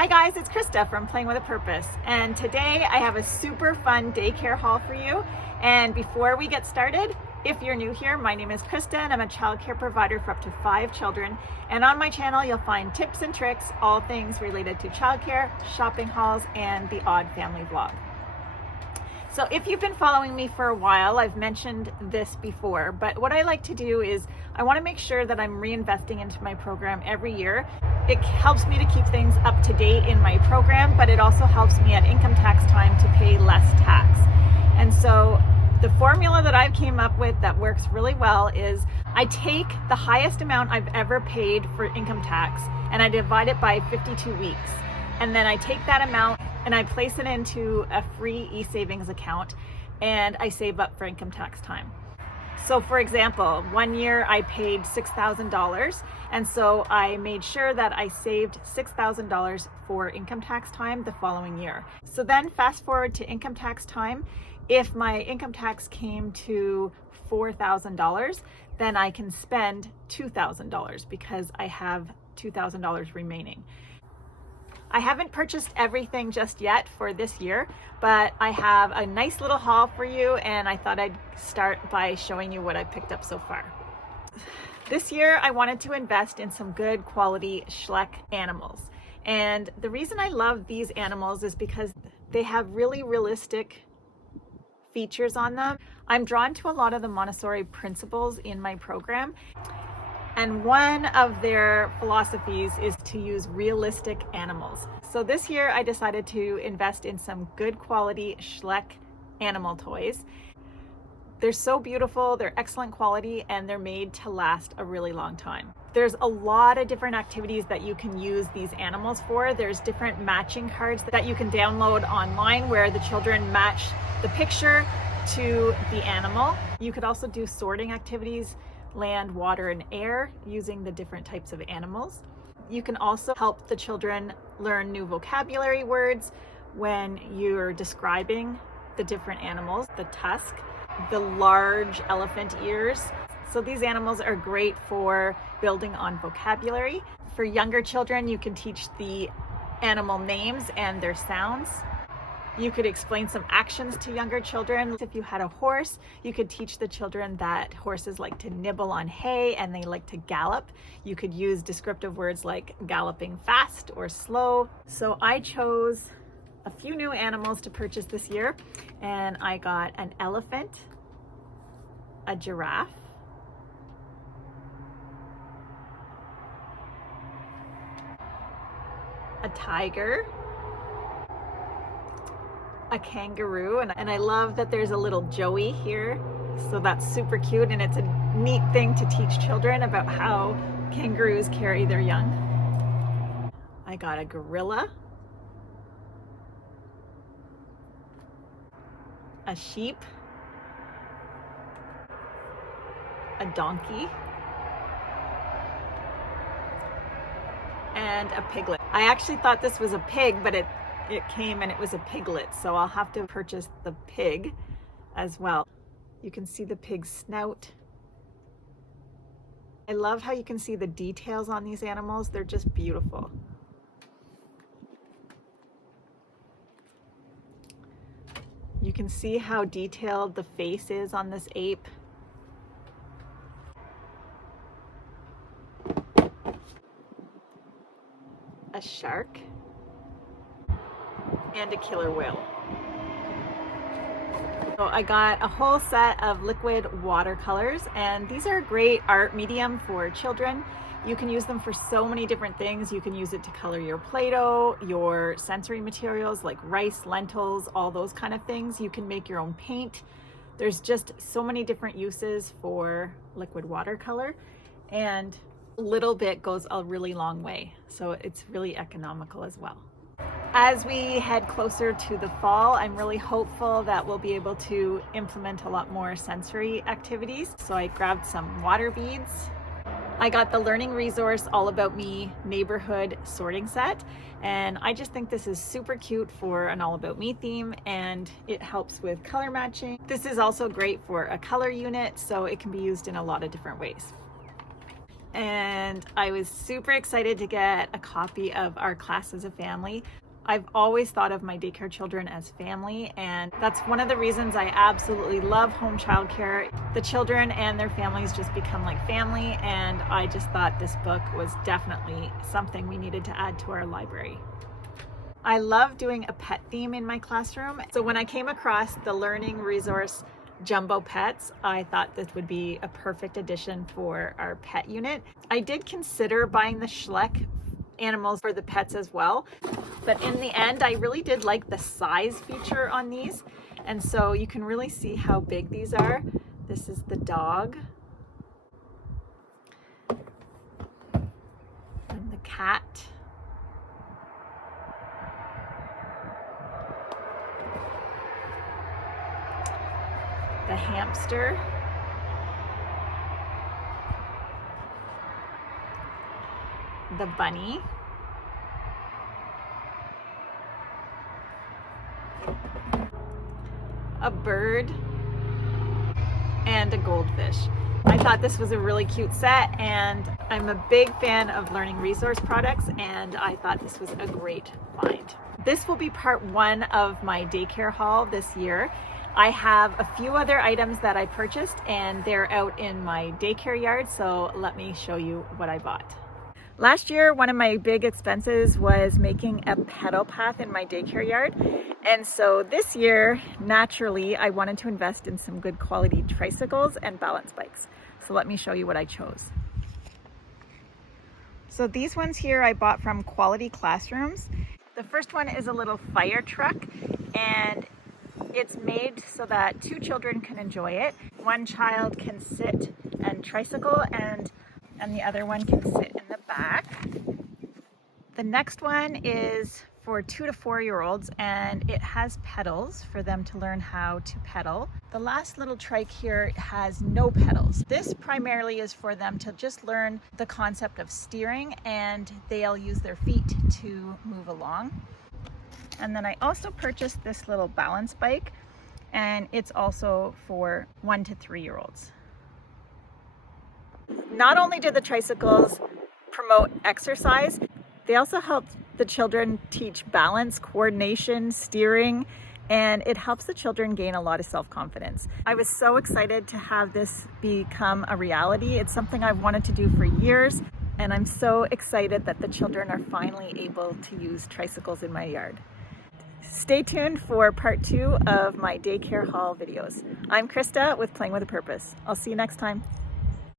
Hi guys, it's Krista from Playing with a Purpose, and today I have a super fun daycare haul for you. And before we get started, if you're new here, my name is Krista and I'm a childcare provider for up to 5 children. And on my channel, you'll find tips and tricks, all things related to childcare, shopping hauls, and the odd family vlog. So if you've been following me for a while, I've mentioned this before, but what I like to do is I want to make sure that I'm reinvesting into my program every year. It helps me to keep things up to date in my program, but it also helps me at income tax time to pay less tax. And so the formula that I've came up with that works really well is I take the highest amount I've ever paid for income tax and I divide it by 52 weeks. And then I take that amount and I place it into a free e-savings account and I save up for income tax time. So for example, one year I paid $6,000, and so I made sure that I saved $6,000 for income tax time the following year. So then fast forward to income tax time, if my income tax came to $4,000, then I can spend $2,000 because I have $2,000 remaining. I haven't purchased everything just yet for this year, but I have a nice little haul for you and I thought I'd start by showing you what I picked up so far. This year I wanted to invest in some good quality Schleck animals. And the reason I love these animals is because they have really realistic features on them. I'm drawn to a lot of the Montessori principles in my program. And one of their philosophies is to use realistic animals. So this year I decided to invest in some good quality Schleck animal toys. They're so beautiful, they're excellent quality, and they're made to last a really long time. There's a lot of different activities that you can use these animals for. There's different matching cards that you can download online where the children match the picture to the animal. You could also do sorting activities, land, water, and air using the different types of animals. You can also help the children learn new vocabulary words when you're describing the different animals, the tusk, the large elephant ears. So these animals are great for building on vocabulary. For younger children, you can teach the animal names and their sounds. You could explain some actions to younger children. If you had a horse, you could teach the children that horses like to nibble on hay and they like to gallop. You could use descriptive words like galloping fast or slow. So I chose a few new animals to purchase this year, and I got an elephant, a giraffe, a tiger, a kangaroo, and I love that there's a little Joey here, so that's super cute, and it's a neat thing to teach children about how kangaroos carry their young. I got a gorilla, a sheep, a donkey, and a piglet. I actually thought this was a pig, but it came and it was a piglet, so I'll have to purchase the pig as well. You can see the pig's snout. I love how you can see the details on these animals. They're just beautiful. You can see how detailed the face is on this ape. A shark, and a killer whale. So I got a whole set of liquid watercolors, and these are a great art medium for children. You can use them for so many different things. You can use it to color your Play-Doh, your sensory materials like rice, lentils, all those kind of things. You can make your own paint. There's just so many different uses for liquid watercolor, and a little bit goes a really long way. So it's really economical as well. As we head closer to the fall, I'm really hopeful that we'll be able to implement a lot more sensory activities. So I grabbed some water beads. I got the Learning Resource All About Me neighborhood sorting set, and I just think this is super cute for an All About Me theme, and it helps with color matching. This is also great for a color unit, so it can be used in a lot of different ways. and I was super excited to get a copy of Our Class as a Family. I've always thought of my daycare children as family, and that's one of the reasons I absolutely love home childcare. The children and their families just become like family, and I just thought this book was definitely something we needed to add to our library. I love doing a pet theme in my classroom, so when I came across the learning resource Jumbo Pets, I thought this would be a perfect addition for our pet unit. I did consider buying the Schleck animals for the pets as well, but in the end I really did like the size feature on these, and so you can really see how big these are. This is the dog and the cat, the hamster, the bunny, a bird, and a goldfish. I thought this was a really cute set, and I'm a big fan of learning resource products, and I thought this was a great find. This will be part 1 of my daycare haul this year. I have a few other items that I purchased, and they're out in my daycare yard, so let me show you what I bought. Last year, one of my big expenses was making a pedal path in my daycare yard. And so this year, naturally, I wanted to invest in some good quality tricycles and balance bikes. So let me show you what I chose. So these ones here I bought from Quality Classrooms. The first one is a little fire truck, and it's made so that 2 children can enjoy it. One child can sit and tricycle, and the other one can sit in the back. The next one is for 2 to 4-year-olds, and it has pedals for them to learn how to pedal. The last little trike here has no pedals. This primarily is for them to just learn the concept of steering, and they'll use their feet to move along. And then I also purchased this little balance bike, and it's also for 1 to 3-year-olds. Not only did the tricycles promote exercise, they also help the children teach balance, coordination, steering, and it helps the children gain a lot of self-confidence. I was so excited to have this become a reality. It's something I've wanted to do for years, and I'm so excited that the children are finally able to use tricycles in my yard. Stay tuned for part 2 of my daycare haul videos. I'm Krista with Playing with a Purpose. I'll see you next time.